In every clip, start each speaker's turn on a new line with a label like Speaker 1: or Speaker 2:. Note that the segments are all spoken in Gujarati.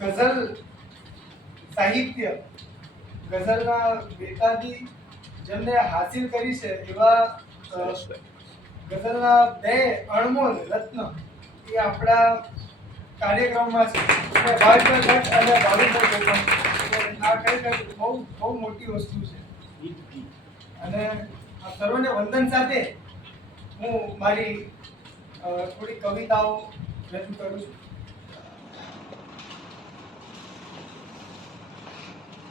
Speaker 1: ગઝલ સાહિત્ય, ગઝલના બેતાજી જેમને હાસિલ કરી છે એવા ગઝલના બે અણમોલ રત્ન એ આપણા કાર્યક્રમમાં છે. ભાવિકભાઈ ભટ્ટ અને ભાવિકભાઈ ગોપન આ ખરેખર બહુ બહુ મોટી વસ્તુ છે. અને આ સર્વને વંદન સાથે હું મારી થોડી કવિતાઓ રજૂ કરું છું.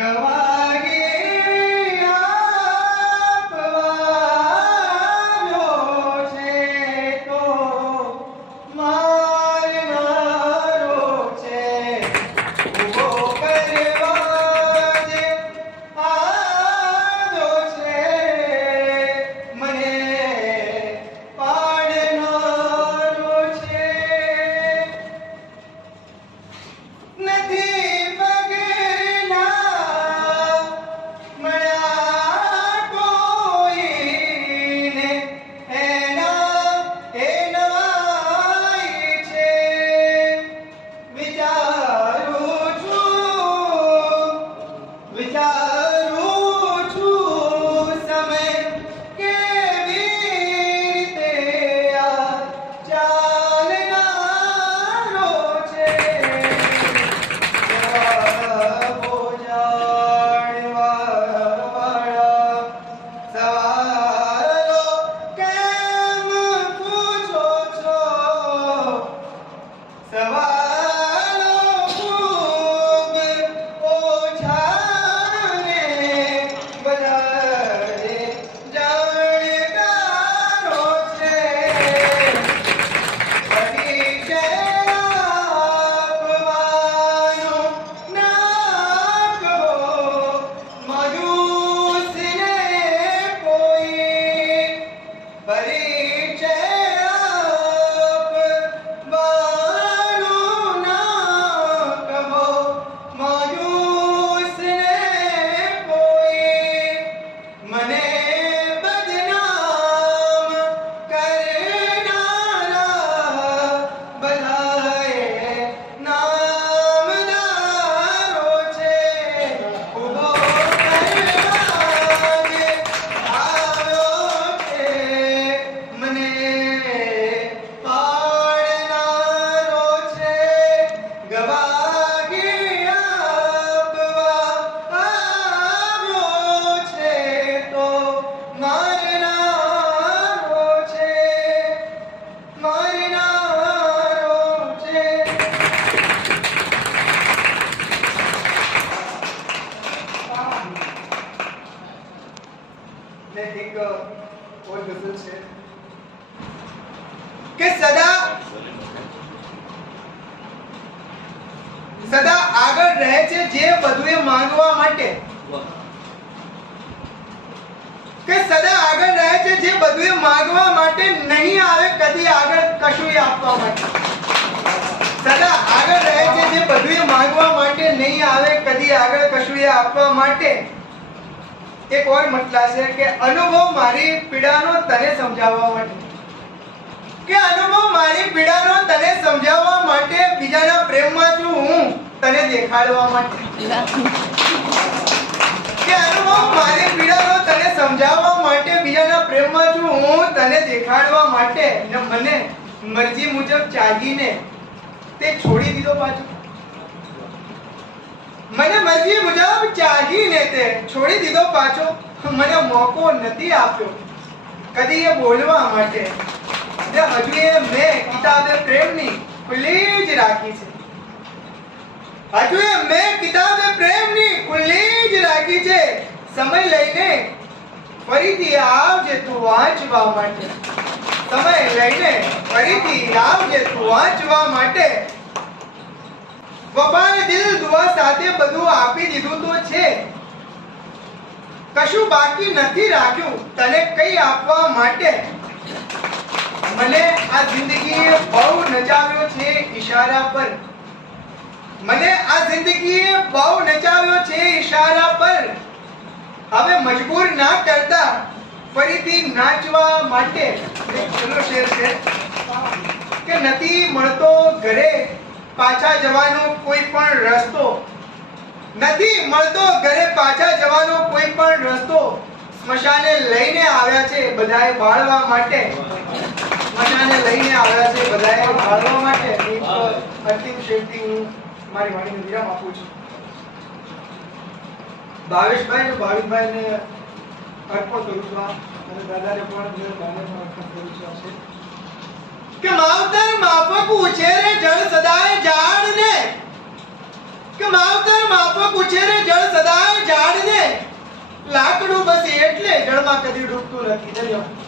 Speaker 1: Go on. ઓર ગઝલ છે? કે સદા સદા આગળ રહે છે જે બધું માંગવા માટે? કે સદા આગળ રહે છે જે બધું માંગવા માટે નહીં આવે, કદી આગળ કશું આપવા માટે? સદા આગળ રહે છે જે બધું માંગવા માટે નહીં આવે, કદી આગળ કશું આપવા માટે? એક ઓર મતલા છે કે અનુભવ મારી પીડાનો તને સમજાવવા માટે. કે અનુભવ મારી પીડાનો તને સમજાવવા માટે બીજાના પ્રેમમાં છું હું, તને દેખાડવા માટે. કે અનુભવ મારી પીડાનો તને સમજાવવા માટે બીજાના પ્રેમમાં છું હું, તને દેખાડવા માટે. ને મને મરજી મુજબ ચાહીને તે છોડી દીધો પાછો. મને મરજી મુજબ ચાહીને તે છોડી દીધો પાછો. મને મોકો નથી આપ્યો. કદી એ બોલવા માટે. જે હજુ એ મેં કિતાબે પ્રેમની ખુલ્લી જ રાખી છે. હજુ એ મેં કિતાબે પ્રેમની ખુલ્લી જ રાખી છે. સમય લઈને ફરીથી આવજે તું વાંચવા માટે. સમય લઈને ફરીથી આવજે તું વાંચવા માટે. વફાએ દિલ દુઆ સાથે બધું આપી દીધું તો છે. કશું બાકી નથી રાખ્યું તને કઈ આપવા માટે. મને આ જિંદગીએ બહુ નચાવ્યો છે ઈશારા પર. મને આ જિંદગીએ બહુ નચાવ્યો છે ઈશારા પર. હવે મજબૂર ના કરતા ફરીથી નાચવા માટે. એક શેર છે કે નથી મળતો ઘરે પાછા જવાનો કોઈ પણ રસ્તો નથી મળતો. ઘરે પાછા જવાનો કોઈ પણ રસ્તો સ્મશાને લઈને આવ્યા છે બધાએ બાળવા માટે. સ્મશાને લઈને આવ્યા છે બધાએ બાળવા માટે. અંતિમ શેરથી હું મારી વાણીને વિરામ આપું છું. ભાવેશભાઈ ને ભાવિકભાઈ ને અર્પણ કરું છું. અને દાદાને પણ અને બાને અર્પણ કરું છે. કે માવતર માફક ઉછેરે જળ સદાય ઝાડ ને કે માવતર માફક ઉછેરે જળ સદાય ઝાડ ને લાકડું બસ એટલે જળમાં કદી ડૂબતું નથી. ધન્યવાદ